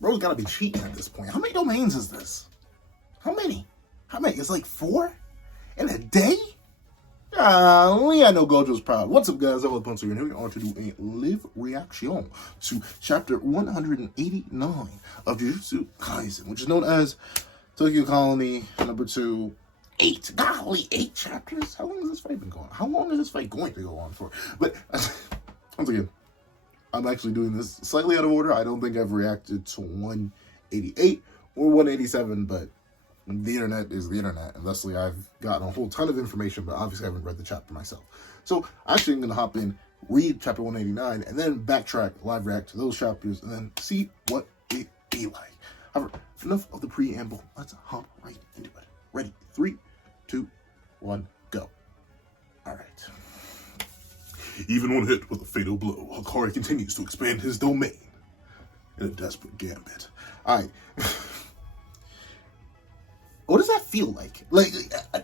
Bro's gotta be cheating at this point. How many domains is this? How many? It's like 4 in a day? I know Gojo's proud. What's up, guys? I'm Puncher, and here we are to do a live reaction to chapter 189 of Jujutsu Kaisen, which is known as Tokyo Colony number 2. 8. Golly, 8 chapters? How long has this fight been going on? How long is this fight going to go on for? But, once again, I'm actually doing this slightly out of order. I don't think I've reacted to 188 or 187, but the internet is the internet, and thusly I've gotten a whole ton of information, but obviously I haven't read the chapter myself. So actually I'm going to hop in, read chapter 189, and then backtrack, live react to those chapters, and then see what it be like. However, enough of the preamble. Let's hop right into it. Ready? 3, 2, 1, go. Alright. Even when hit with a fatal blow, Hakari continues to expand his domain in a desperate gambit. Alright. What does that feel like? Like, I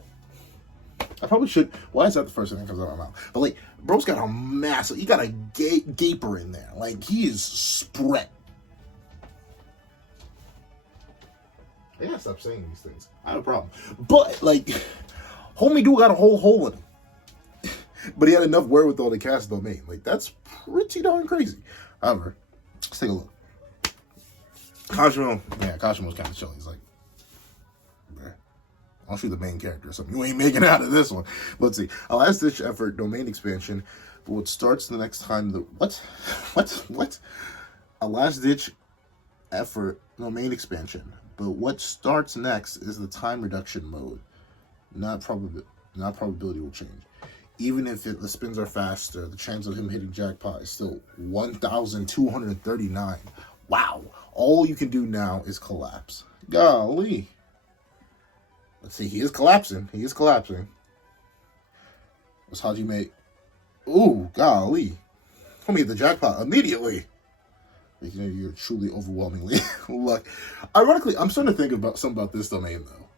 probably should. Why is that the first thing that comes out of my mouth? But, like, bro's got a massive, he got a gaper in there. Like, he is spread. I gotta stop saying these things. I have a problem. But, like, homie dude got a whole hole in him. But he had enough wherewithal to cast domain. Like, that's pretty darn crazy. However, let's take a look. Kashimo's kind of chill. He's like, I'll shoot the main character or something. You ain't making it out of this one. Let's see. A last-ditch effort, domain expansion. But what starts the next time the... What? A last-ditch effort, domain expansion. But what starts next is the time reduction mode. Not probability will change. Even if the spins are faster, the chance of him hitting jackpot is still 1,239. Wow. All you can do now is collapse. Golly. Let's see, he is collapsing. What's Hajime? Ooh, golly. Homie hit the jackpot immediately. You know, you're truly overwhelmingly lucky. Ironically, I'm starting to think about something about this domain, though.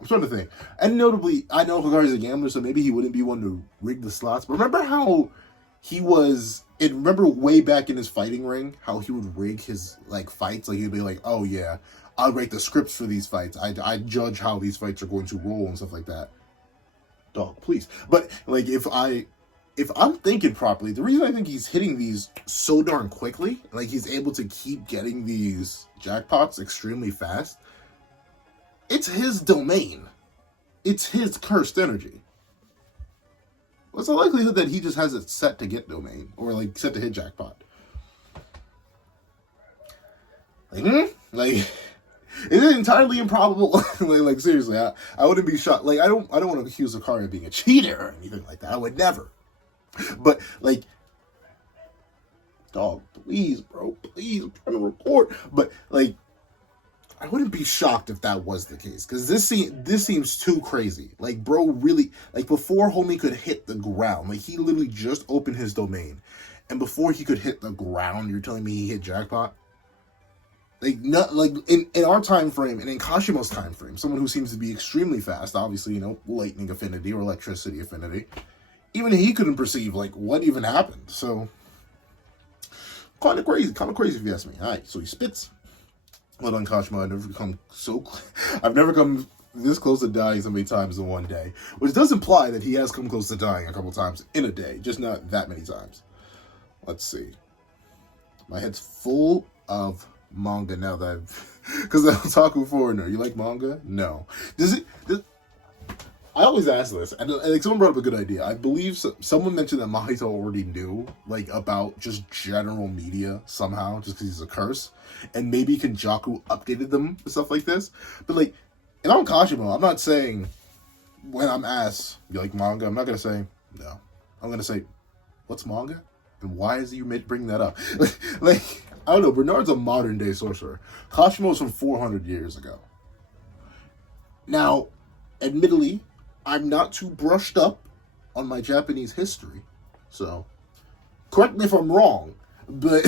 I'm starting to think. And notably, I know Hakari's a gambler, so maybe he wouldn't be one to rig the slots. But remember how he was... remember way back in his fighting ring, how he would rig his, like, fights? Like, he'd be like, oh, yeah, I'll write the scripts for these fights. I judge how these fights are going to roll and stuff like that. Dog, please. But, like, if I'm thinking properly, the reason I think he's hitting these so darn quickly, like he's able to keep getting these jackpots extremely fast, it's his domain. It's his cursed energy. What's the likelihood that he just has it set to get domain, or like set to hit jackpot? Like, is it entirely improbable? like seriously, I wouldn't be shocked. Like, I don't want to accuse Hakari of being a cheater or anything like that. I would never. But, like, dog, please, bro, please, I'm trying to record. But, like, I wouldn't be shocked if that was the case. Because this seems too crazy. Like, bro really, like, before homie could hit the ground, like, he literally just opened his domain. And before he could hit the ground, you're telling me he hit jackpot? Like, not, like, in our time frame, and in Kashimo's time frame, someone who seems to be extremely fast, obviously, you know, lightning affinity or electricity affinity, even he couldn't perceive, like, what even happened. So, kind of crazy if you ask me. All right, so he spits. Well done, Kashima. I've never come this close to dying so many times in one day, which does imply that he has come close to dying a couple times in a day, just not that many times. Let's see. My head's full of manga now that because I'm talking foreigner. You like manga? No. I always ask this, and like someone brought up a good idea. I believe someone mentioned that Mahito already knew, like, about just general media somehow, just because he's a curse, and maybe Kenjaku updated them and stuff like this. But, like, if I'm Kashimo, I'm not saying, when I'm asked, you like manga, I'm not going to say, no. I'm going to say, what's manga? And why is you bringing that up? Like, I don't know, Bernard's a modern-day sorcerer. Kashimo's from 400 years ago. Now, admittedly, I'm not too brushed up on my Japanese history, so correct me if I'm wrong, but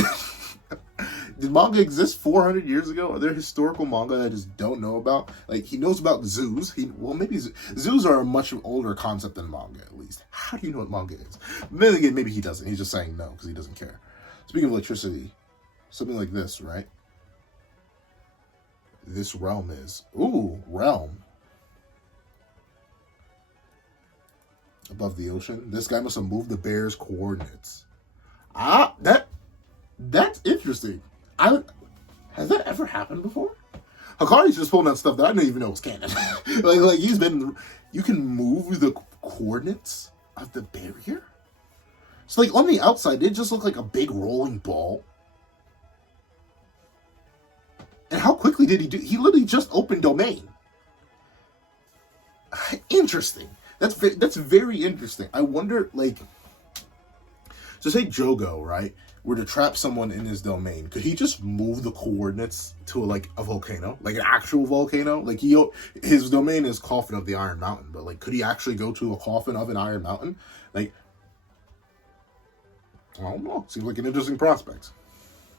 did manga exist 400 years ago? Are there historical manga that I just don't know about? Like, he knows about zoos. Maybe zoos are a much older concept than manga, at least. How do you know what manga is? Then again, maybe he doesn't. He's just saying no because he doesn't care. Speaking of electricity, something like this, right? this realm is. Ooh, realm. Above the ocean. This guy must have moved the bear's coordinates. That's interesting. Has that ever happened before? Hakari's just pulling out stuff that I didn't even know was canon. like he's been. You can move the coordinates of the barrier. So like on the outside, it just looked like a big rolling ball. And how quickly did he do? He literally just opened domain. Interesting. That's very interesting. I wonder, like, so say Jogo, right, were to trap someone in his domain, could he just move the coordinates to like a volcano, like an actual volcano? Like his domain is Coffin of the Iron Mountain, but like, could he actually go to a coffin of an Iron Mountain? Like, I don't know. Seems like an interesting prospect.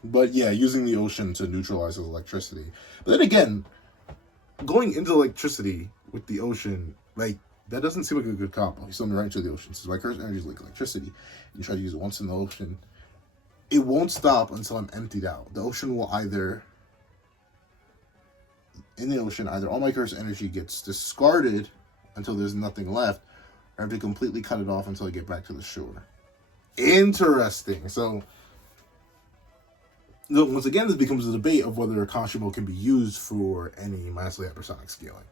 But yeah, using the ocean to neutralize his electricity. But then again, going into electricity with the ocean, like, that doesn't seem like a good combo. He's swimming right into the ocean. So my curse energy is like electricity. You try to use it once in the ocean, it won't stop until I'm emptied out. The ocean will either, in the ocean, either all my curse energy gets discarded until there's nothing left, or I have to completely cut it off until I get back to the shore. Interesting. So, once again, this becomes a debate of whether Kashimo can be used for any massively hypersonic scaling.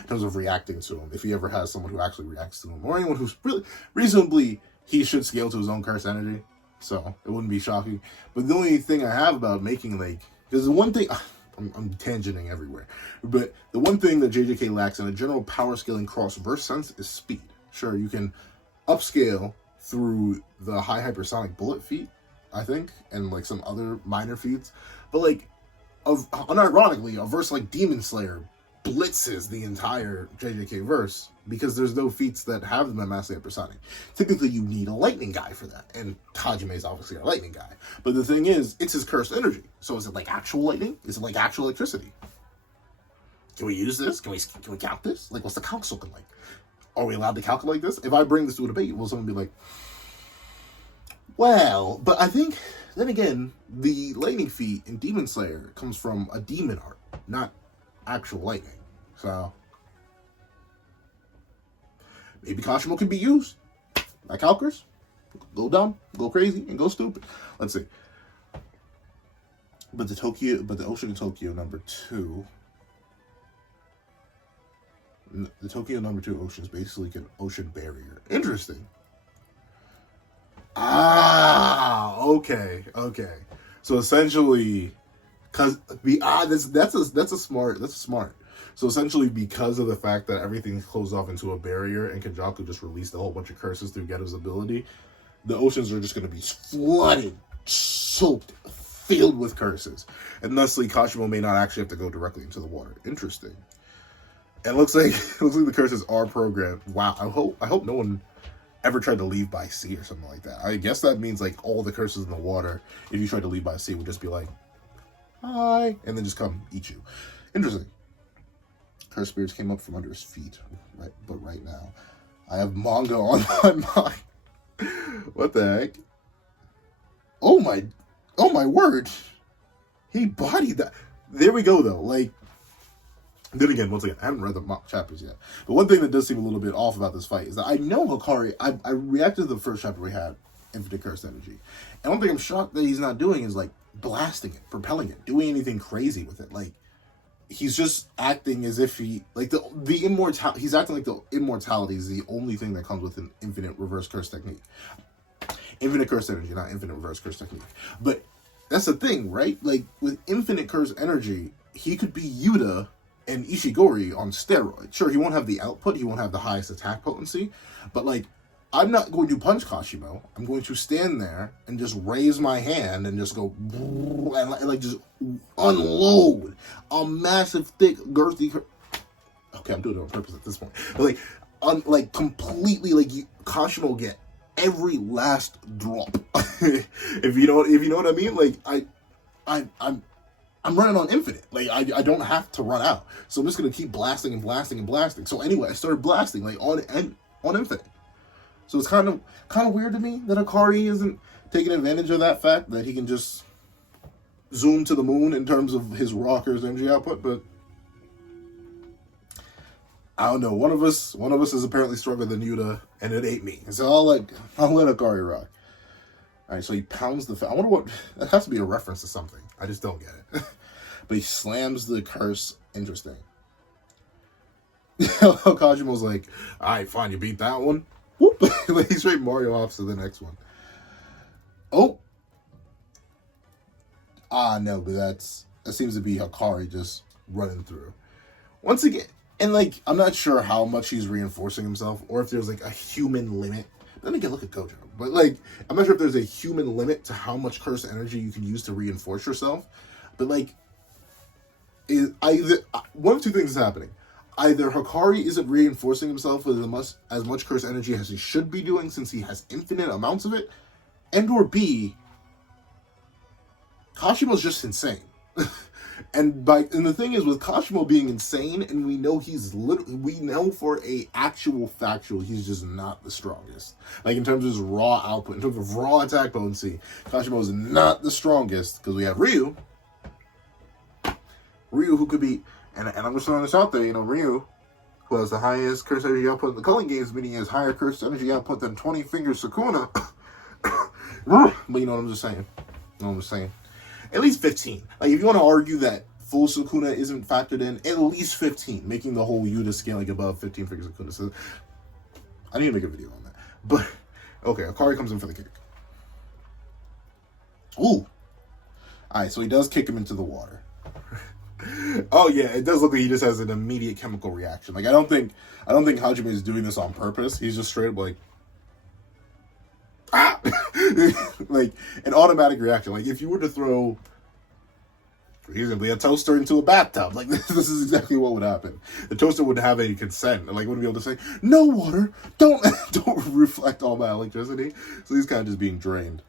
In terms of reacting to him, if he ever has someone who actually reacts to him, or anyone who's really, reasonably, he should scale to his own curse energy, so it wouldn't be shocking. But the only thing I have about making, like, because the one thing, I'm tangenting everywhere, but the one thing that JJK lacks in a general power scaling cross-verse sense is speed. Sure, you can upscale through the high hypersonic bullet feat, I think, and like some other minor feats, but like, unironically, a verse like Demon Slayer blitzes the entire JJK verse because there's no feats that have them at massively hypersonic. Typically, you need a lightning guy for that, and Hajime is obviously a lightning guy. But the thing is, it's his cursed energy. So is it like actual lightning? Is it like actual electricity? Can we use this? Can we count this? Like, what's the calc looking like? Are we allowed to calculate this? If I bring this to a debate, will someone be like, well, but I think, then again, the lightning feat in Demon Slayer comes from a demon art, not actual lightning. So, maybe Kashimo can be used like Calkers. Go dumb, go crazy, and go stupid. Let's see. But the Ocean of Tokyo #2. The Tokyo #2 ocean is basically an ocean barrier. Interesting. Okay. So essentially, that's smart. So essentially, because of the fact that everything's closed off into a barrier, and Kenjaku just released a whole bunch of curses through Geto's ability, the oceans are just going to be flooded, soaked, filled with curses, and thusly Kashimo may not actually have to go directly into the water. Interesting. And it looks like the curses are programmed. Wow. I hope no one ever tried to leave by sea or something like that. I guess that means like all the curses in the water, if you tried to leave by sea, would just be like, hi, and then just come eat you. Interesting. Curse spirits came up from under his feet, right? But right now, I have manga on my mind. What the heck? Oh my word! He bodied that. There we go though. Like, then again, once again, I haven't read the chapters yet. But one thing that does seem a little bit off about this fight is that I know Hakari. I reacted to the first chapter we had, Infinite Curse Energy, and one thing I'm shocked that he's not doing is like blasting it, propelling it, doing anything crazy with it. Like, he's just acting as if he, like, the immortality, he's acting like the immortality is the only thing that comes with an infinite reverse curse technique. Infinite curse energy, not infinite reverse curse technique. But that's the thing, right? Like, with infinite curse energy, he could be Yuta and Ishigori on steroids. Sure, he won't have the output, he won't have the highest attack potency, but like, I'm not going to punch Kashimo. I'm going to stand there and just raise my hand and just go and like just unload a massive, thick, girthy. Okay, I'm doing it on purpose at this point. But like completely, like Kashimo get every last drop. if you know what I mean. Like I'm running on infinite. Like I don't have to run out. So I'm just gonna keep blasting and blasting and blasting. So anyway, I started blasting like on infinite. So it's kind of weird to me that Hakari isn't taking advantage of that fact that he can just zoom to the moon in terms of his raw curse energy output, but I don't know. One of us is apparently stronger than Yuta, and it ain't me. So I'll let Hakari rock. All right, so he pounds the. I wonder what that has to be a reference to something. I just don't get it. But he slams the curse. Interesting. Kajima's like, all right, fine, you beat that one. Whoop! Like he straight Mario hops to the next one. Oh. No, but that seems to be Hakari just running through. Once again, and like, I'm not sure how much he's reinforcing himself, or if there's like a human limit. Then again, look at Gojo. But like, I'm not sure if there's a human limit to how much curse energy you can use to reinforce yourself. But like, one of two things is happening. Either Hakari isn't reinforcing himself with as much curse energy as he should be doing, since he has infinite amounts of it, and or B, Kashima's just insane. And the thing is, with Kashimo being insane, and we know for a actual factual, he's just not the strongest. Like, in terms of his raw output, in terms of raw attack potency, Kashimo is not the strongest, because we have Ryu, who could be, and I'm just throwing this out there, Ryu, who has the highest curse energy output in the Culling Games, meaning he has higher curse energy output than 20 Fingers Sukuna. But you know what I'm just saying. At least 15. Like, if you want to argue that full Sukuna isn't factored in, at least 15, making the whole Yuta scaling above 15 Fingers Sukuna. So, I need to make a video on that. But, okay, Hakari comes in for the kick. Ooh. Alright, so he does kick him into the water. Oh yeah, it does look like he just has an immediate chemical reaction. Like, I don't think Hajime is doing this on purpose. He's just straight up like, ah! Like, an automatic reaction. Like, if you were to throw reasonably a toaster into a bathtub, like, this is exactly what would happen. The toaster would have a consent, like, wouldn't be able to say, no water, don't reflect all my electricity. So he's kind of just being drained.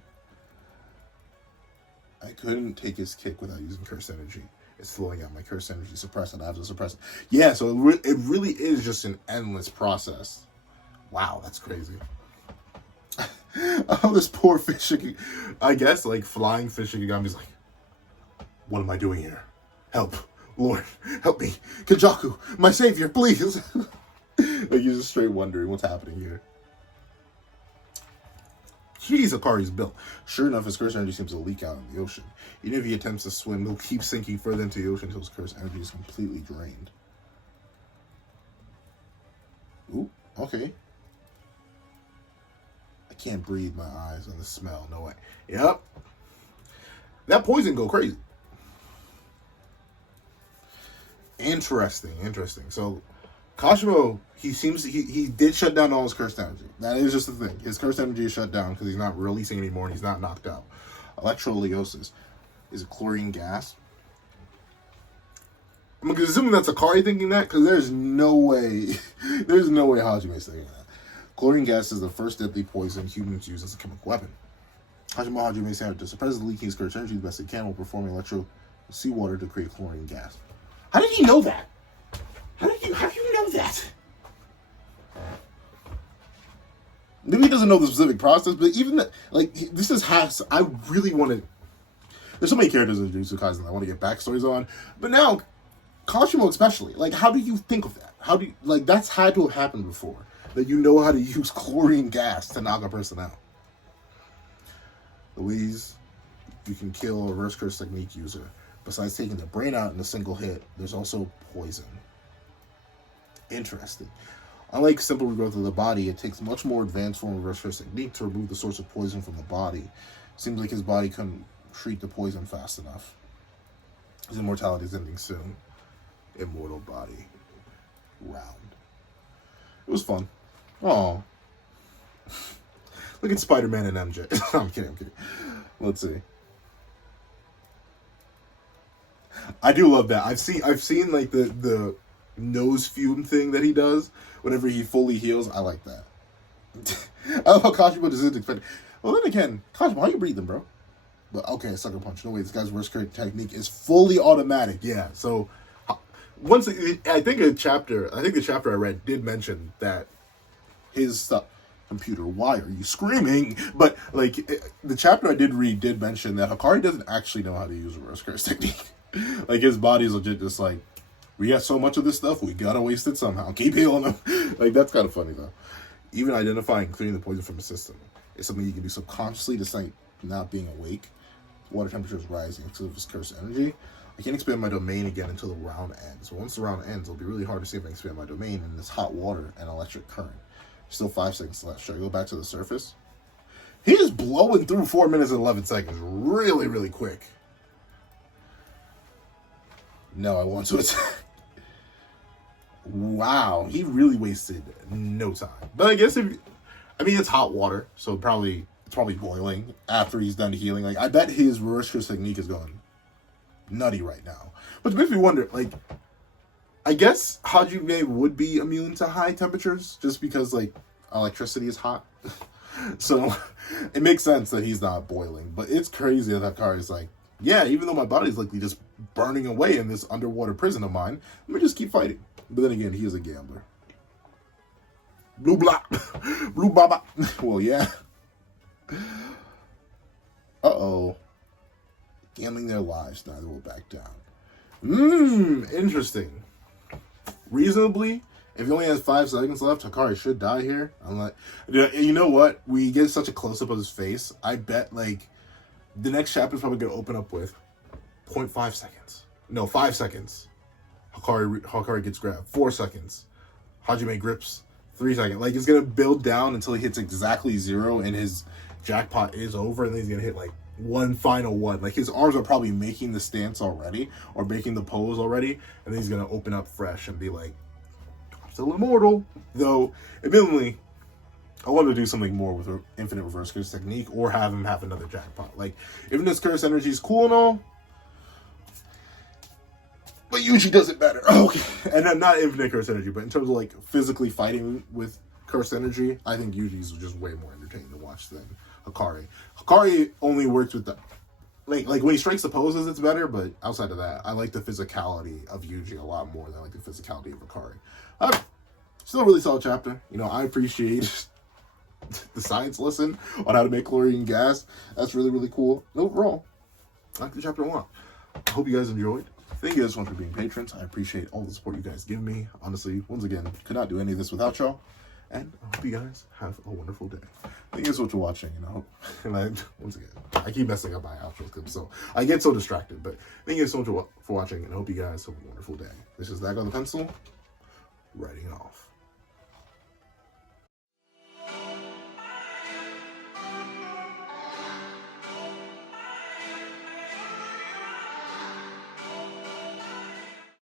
I couldn't take his kick without using curse energy. It's flowing out. My curse energy suppressant. I have to suppress it. Yeah, so it really is just an endless process. Wow, that's crazy. Oh, this poor fish, I guess, like, flying fish Shikigami's like, what am I doing here? Help. Lord, help me. Kenjaku, my savior, please. Like, you're just straight wondering what's happening here. Jeez, Hakari's built. Sure enough, his curse energy seems to leak out in the ocean. Even if he attempts to swim, he'll keep sinking further into the ocean until his curse energy is completely drained. Ooh, okay. I can't breathe, my eyes on the smell. No way. Yep. That poison go crazy. Interesting. So, Kashimo, he did shut down all his cursed energy. That is just the thing. His cursed energy is shut down because he's not releasing anymore and he's not knocked out. Electrolysis is a chlorine gas. I'm assuming that's Hakari thinking that, because there's no way Hajime is thinking that. Chlorine gas is the first deadly poison humans use as a chemical weapon. Hajime said to suppress the leaking his cursed energy the best he can while performing seawater to create chlorine gas. How did he know that? How do you know that? Maybe he doesn't know the specific process, but even that, like, I really want to. There's so many characters in Jujutsu Kaisen I want to get backstories on, but now, Kashimo especially, like, how do you think of that? How do you, like, that's had to have happened before, that you know how to use chlorine gas to knock a person out. Louise, you can kill a reverse curse technique user. Besides taking the brain out in a single hit, there's also poison. Interesting. Unlike simple regrowth of the body, it takes much more advanced form of reverse curse technique to remove the source of poison from the body. Seems like his body couldn't treat the poison fast enough. His immortality is ending soon. Immortal body. Round. It was fun. Oh. Look at Spider-Man and MJ. I'm kidding. Let's see. I do love that. I've seen like the nose fume thing that he does whenever he fully heals. I like that. I love how Kashimo doesn't expect. Well, then again, Kashimo, how you breathing, bro? But okay, sucker punch. No way, this guy's worst technique is fully automatic. Yeah. So I think the chapter I read did mention that his computer, why are you screaming? But like the chapter I did read did mention that Hakari doesn't actually know how to use reverse curse technique. Like his body's legit just like We got so much of this stuff, we gotta waste it somehow. Keep healing them. Like, that's kind of funny, though. Even identifying and clearing the poison from the system is something you can do subconsciously despite not being awake. Water temperature is rising because of his cursed energy. I can't expand my domain again until the round ends. So once the round ends, it'll be really hard to see if I can expand my domain in this hot water and electric current. Still 5 seconds left. Should I go back to the surface? He is blowing through 4 minutes and 11 seconds really, really quick. No, I want to attack. Wow, he really wasted no time. But I guess it's hot water, so it's probably boiling after he's done healing. Like, I bet his reverse curse technique is going nutty right now. But it makes me wonder, like, I guess Hajime would be immune to high temperatures just because, like, electricity is hot. So it makes sense that he's not boiling. But it's crazy that Hakari's like, yeah, even though my body's likely just burning away in this underwater prison of mine, let me just keep fighting. But then again, he is a gambler. Blue blah. Blue baba. Well, yeah. Uh-oh. Gambling their lives, neither will back down. Interesting. Reasonably, if he only has 5 seconds left, Hakari should die here. I'm like, you know what? We get such a close-up of his face. I bet, like, the next chapter is probably going to open up with 0.5 seconds. No, 5 seconds. Hakari gets grabbed. 4 seconds. Hajime grips. 3 seconds. Like, it's going to build down until he hits exactly 0 and his jackpot is over, and then he's going to hit, like, one final one. Like, his arms are probably making the stance already or making the pose already, and then he's going to open up fresh and be like, I'm still immortal. Though, admittedly, I want to do something more with infinite reverse curse technique or have him have another jackpot. Like, infinite curse energy is cool and all, but Yuji does it better. Okay. And then not infinite curse energy, but in terms of, like, physically fighting with curse energy, I think Yuji's just way more entertaining to watch than Hakari. Hakari only works with the... Like when he strikes the poses, it's better, but outside of that, I like the physicality of Yuji a lot more than I like the physicality of Hakari. Still a really solid chapter. You know, I appreciate the science lesson on how to make chlorine gas. That's really, really cool. Overall, I like the chapter a lot. I hope you guys enjoyed. Thank you guys so much for being patrons. I appreciate all the support you guys give me. Honestly, once again, could not do any of this without y'all. And I hope you guys have a wonderful day. Thank you so much for watching, you know. And once again, I keep messing up my outro clips, so I get so distracted. But thank you so much for watching, and I hope you guys have a wonderful day. This is That Guy with the Pencil, writing off.